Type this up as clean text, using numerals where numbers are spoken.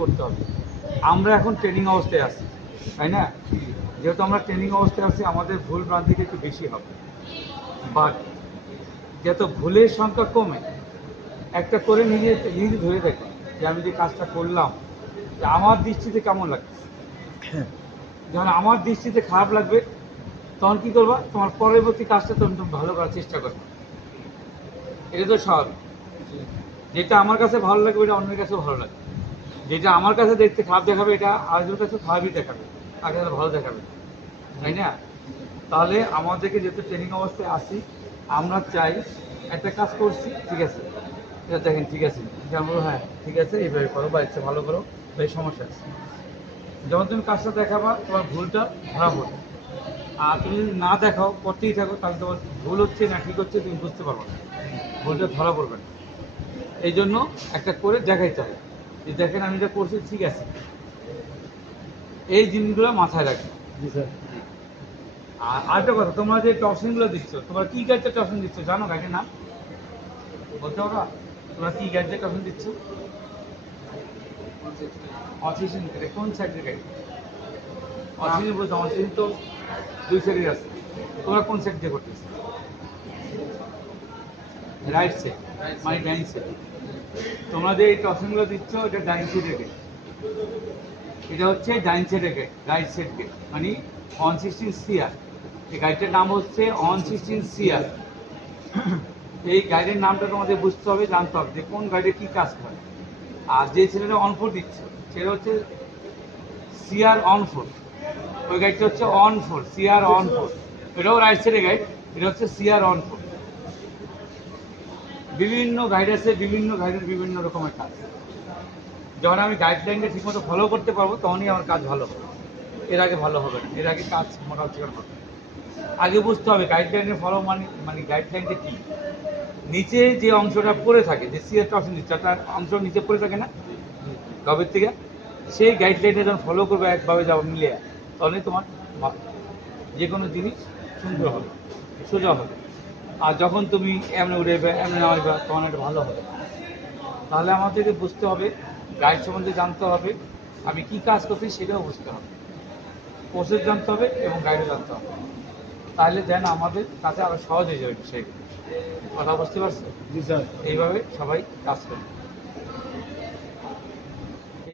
করতে হবে। আমরা এখন ট্রেনিং অবস্থায় আছি, তাই না? যেহেতু আমরা ট্রেনিং অবস্থায় আছি, আমাদের ভুল ভ্রান্তিটা একটু বেশি হবে, বাট যত ভুলের সংখ্যা কমে একটা করে নিজে নিজে ধরে দেখো যে আমি যে কাজটা করলাম যে আমার দৃষ্টিতে কেমন লাগছে। যখন আমার দৃষ্টিতে খারাপ লাগবে তখন কী করবা, তোমার পরবর্তী কাজটা তখন তুমি ভালো করার চেষ্টা করবে। এটা তো স্বাভাবিক। যেটা আমার কাছে ভালো লাগবে এটা অন্যের কাছেও ভালো লাগবে, যেটা আমার কাছে দেখতে খারাপ দেখাবে এটা আরেকজনের কাছে খারাপই দেখাবে, তাকে ভালো দেখাবে, তাই না? তাহলে আমাদেরকে যেহেতু ট্রেনিং অবস্থায় আসি, আমরা চাই একটা কাজ করছি, ঠিক আছে, এটা দেখেন ঠিক আছে, যেমন বলো হ্যাঁ ঠিক আছে এইভাবে করো বা ইচ্ছে ভালো করো বা এই সমস্যা আছে। যখন তুমি কাজটা দেখাবা তোমার ভুলটা ধরা পড়বে। আর তুমি যদি না দেখাও, করতেই থাকো, তাহলে তোমার ভুল হচ্ছে না ঠিক হচ্ছে তুমি বুঝতে পারবে না, ভুলটা ধরা পড়বে না। এই জন্য একটা করে দেখাইতে হবে যে দেখেন আমি এটা করছি ঠিক আছে। এই জিনিসগুলো মাথায় রাখবে। জি স্যার। আর আরেকটা কথা, তোমরা যে টপসিনগুলো দিচ্ছ, তোমরা কী গাড়িতে টপসিন দিচ্ছ জানো? গাড়ির নাম বলতে পারবা? তোমরা কী গাড়িতে টপসিন দিচ্ছ? অক্সিজেন গাড়ি। কোন সাইডের গাড়ি? অক্সিজেন বলছো, অক্সিজেন তো দুই সাইডের আছে। তোমরা কোন সাইড দিয়ে করতেছো? রাইট সাইড, মানে ডাইন সাইড। তোমরা যে এই টপসিনগুলো দিচ্ছ এটা ডাইন সাইডের গাড়ি, এটা হচ্ছে ডাইন সাইডের গাড়ি, রাইট সাইড গাড়ি, মানে 116 সিআর। এই গাড়িটার নাম হচ্ছে 116 সিআর। এই গাড়ির নামটা তোমাদের বুঝতে হবে, জানতে হবে যে কোন গাড়িতে কী কাজ করে। আর যে ছেলেটা অন ফোর দিচ্ছে সেটা হচ্ছে সিআর অন ফোর, ওই গাড়িটা হচ্ছে on four, CR on four. এটাও রাইট সাইডের গাইড, এটা হচ্ছে সিআর অন ফোর। বিভিন্ন গাইড আছে, বিভিন্ন গাইডের বিভিন্ন রকমের কাজ। যখন আমি গাইডলাইনটা ঠিকমতো ফলো করতে পারবো তখনই আমার কাজ ভালো হবে, এর আগে ভালো হবে না, এর আগে কাজ মোটামুটি হবে। আগে বুঝতে হবে গাইডলাইনের ফলো মানে মানে গাইডলাইনটা কী। নিচে যে অংশটা পড়ে থাকে, যে সিআরটা অপশন দিচ্ছে তার অংশ নিচে পড়ে থাকে না গবের থেকে, সেই গাইডলাইনটা যখন ফলো করবে একভাবে যাবো মিলিয়ে, তাহলে তোমার যে কোনো জিনিস সুন্দর হবে, সোজা হবে। আর যখন তুমি এমনি উড়েবে এমনি নামাইবা তখন এটা ভালো হবে। তাহলে আমাদেরকে বুঝতে হবে, গাইড সম্বন্ধে জানতে হবে, আমি কী কাজ করছি সেটাও বুঝতে হবে, প্রসেস জানতে হবে এবং গাইডও জানতে হবে। তাহলে দেন আমাদের কাছে আরও সহজ হয়ে যাবে বিষয়গুলো। কথা বুঝতে পারছো? জি স্যার। এইভাবে সবাই কাজ করবে।